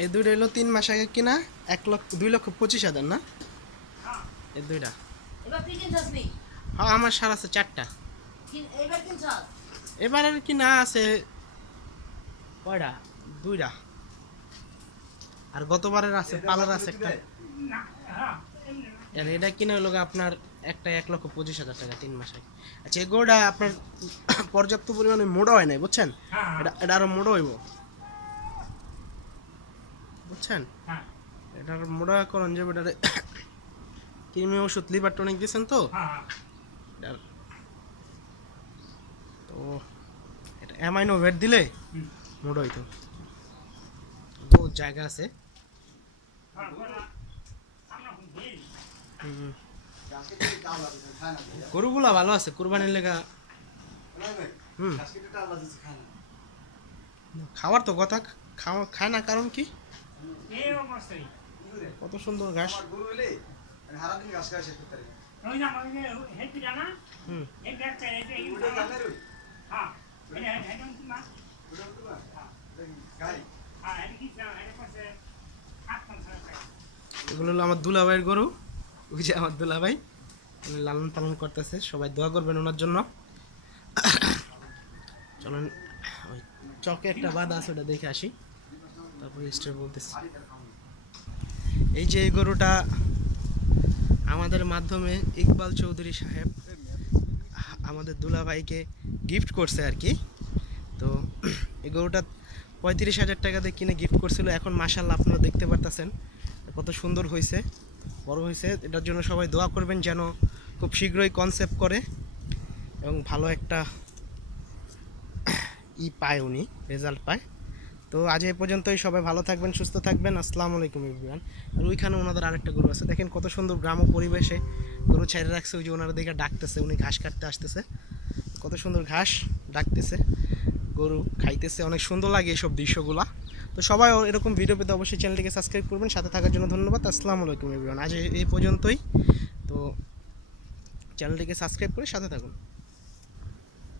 এই দুইটা হলো 3 মাস আগে কিনা 2,25,000 না এই দুইটা এবার তুই কিনছস নি? হ্যাঁ আমার সার আছে 4টা এবার কিনছস? এবার আর কি না আছে কয়টা 2টা আর গতবারের আছে পালার আছে একটা আর এটা কিনা হলো আপনার একটা 1,25,000 টাকা 3 মাস আগে। আচ্ছা এই গরুটা আপনার পর্যাপ্ত পরিমাণে মোটা হয় নাই বুঝছেন, এটা আরো মোটা হইব বুঝছেন, এটা আরো মোটা করণ যাবে। এটারে কৃমি ওষুধ লিভার টনিক দিয়েছেন তো এটার, তো এটা অ্যামাইনো ভেট দিলে মোটা হইতো। বহুত জায়গা আছে। গরুগুলা ভালো আছে কুরবানির লেগা। খাওয়ার তো কথা, খায় না কারণ কি, কত সুন্দর ঘাস। এগুলো হলো আমার দুলাভাইয়ের গরু, ওই যে আমার দুলাভাই উনি লালন পালন করতেছে, সবাই দোয়া করবেন ওনার জন্য। চলেন ওই চকে একটা বাঁধা আছে ওটা দেখে আসি, তারপরে স্টোর বলতেছি। এই যে এই গরুটা আমাদের মাধ্যমে ইকবাল চৌধুরী সাহেব আমাদের দুলাভাইকে গিফট করছে আর কি। তো এই গরুটা 35,000 টাকা দিয়ে কিনে গিফট করছিল। এখন মাশাআল্লাহ আপনারা দেখতে পারতেছেন কত সুন্দর হয়েছে, বড় হয়েছে। এটার জন্য সবাই দোয়া করবেন যেন খুব শীঘ্রই কনসেপ্ট করে এবং ভালো একটা পায়, উনি রেজাল্ট পায়। তো আজ এই পর্যন্তই, সবাই ভালো থাকবেন, সুস্থ থাকবেন। আসসালামু আলাইকুম এভরিওয়ান। আর ওইখানে ওনাদের আরেকটা গরু আছে, দেখেন কত সুন্দর গ্রাম্য পরিবেশে গরু ছেড়ে রাখছে। ওই যে ওনারা দেখে ডাকতেছে, উনি ঘাস কাটতে আসতেছে, কত সুন্দর ঘাস ডাকতেছে, গরু খাইতেছে, অনেক সুন্দর লাগে এইসব দৃশ্যগুলা। তো সবাই এরকম ভিডিও পেতে অবশ্যই চ্যানেলটিকে সাবস্ক্রাইব করবেন। সাথে থাকার জন্য ধন্যবাদ। আসসালামু আলাইকুম এভরিওয়ান। আজ এই পর্যন্তই। তো চ্যানেলটিকে সাবস্ক্রাইব করে সাথে থাকুন।